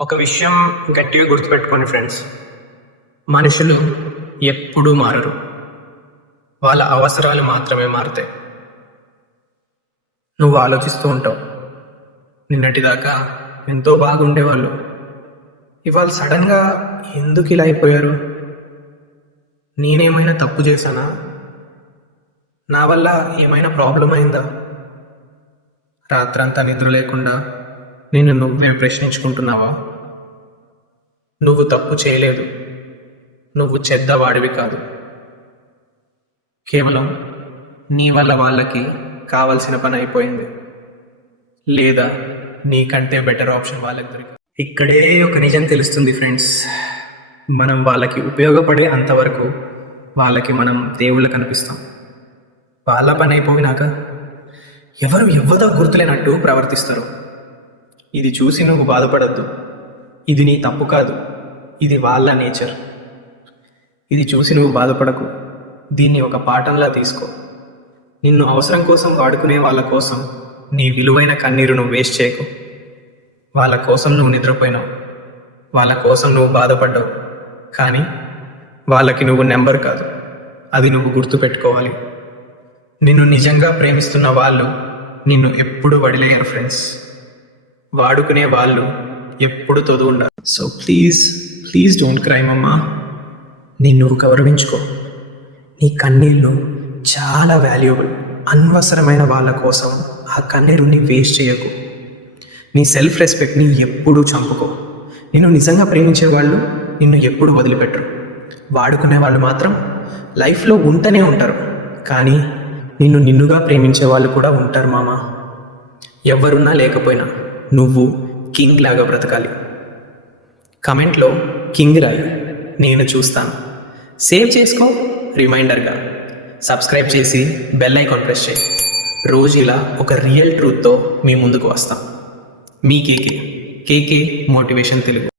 ఒక విషయం గట్టిగా గుర్తుపెట్టుకోండి ఫ్రెండ్స్, మనుషులు ఎప్పుడూ మారరు. వాళ్ళ అవసరాలు మాత్రమే మారుతాయి. నువ్వు ఆలోచిస్తూ ఉంటావు, నిన్నటిదాకా ఎంతో బాగుండేవాళ్ళు, ఇవాళ సడన్గా ఎందుకు ఇలా అయిపోయారు? నేనేమైనా తప్పు చేశానా? నా వల్ల ఏమైనా ప్రాబ్లం అయిందా? రాత్రంతా నిద్ర లేకుండా నిన్ను నువ్వే ప్రశ్నించుకుంటున్నావా? నువ్వు తప్పు చేయలేదు, నువ్వు చెడ్డవాడివి కాదు. కేవలం నీ వల్ల వాళ్ళకి కావలసిన పని అయిపోయింది, లేదా నీకంటే బెటర్ ఆప్షన్ వాళ్ళకి దొరికింది. ఇక్కడే ఒక నిజం తెలుస్తుంది ఫ్రెండ్స్, మనం వాళ్ళకి ఉపయోగపడే అంతవరకు వాళ్ళకి మనం దేవుళ్ళు కనిపిస్తాం. వాళ్ళ పని అయిపోయినాక ఎవరు ఎవ్వదో గుర్తులేనట్టు ప్రవర్తిస్తారు. ఇది చూసి నువ్వు బాధపడద్దు. ఇది నీ తప్పు కాదు, ఇది వాళ్ళ నేచర్. ఇది చూసి నువ్వు బాధపడకు, దీన్ని ఒక పాఠంలా తీసుకో. నిన్ను అవసరం కోసం వాడుకునే వాళ్ళ కోసం నీ విలువైన కన్నీరు నువ్వు వేస్ట్ చేయకు. వాళ్ళ కోసం నువ్వు నిద్రపోయినావు, వాళ్ళ కోసం నువ్వు బాధపడ్డావు, కానీ వాళ్ళకి నువ్వు నెంబర్ కాదు, అది నువ్వు గుర్తుపెట్టుకోవాలి. నిన్ను నిజంగా ప్రేమిస్తున్న వాళ్ళు నిన్ను ఎప్పుడు వదిలేయరు ఫ్రెండ్స్. వాడుకునే వాళ్ళు ఎప్పుడు తొదు ఉండాలి. సో ప్లీజ్ డోంట్ క్రై మమ్మా. నిన్ను గౌరవించుకో. నీ కన్నీళ్ళు చాలా వాల్యుబుల్. అనవసరమైన వాళ్ళ కోసం ఆ కన్నీరుని వేస్ట్ చేయకు. నీ సెల్ఫ్ రెస్పెక్ట్ని ఎప్పుడూ చంపుకో. నిన్ను నిజంగా ప్రేమించే వాళ్ళు నిన్ను ఎప్పుడు వదిలిపెట్టరు. వాడుకునే వాళ్ళు మాత్రం లైఫ్లో ఉంటూనే ఉంటారు, కానీ నిన్నుగా ప్రేమించే వాళ్ళు కూడా ఉంటారు మామ. ఎవరున్నా లేకపోయినా నువ్వు కింగ్ లాగా బ్రతకాలి. కమెంట్లో కింగ్ రాయి, నేను చూస్తాను. సేవ్ చేసుకో రిమైండర్గా. సబ్స్క్రైబ్ చేసి బెల్ ఐకాన్ ప్రెస్ చేయి. రోజు ఇలా ఒక రియల్ ట్రూత్తో మీ ముందుకు వస్తాం. మీ కేకే మోటివేషన్ తెలుగు.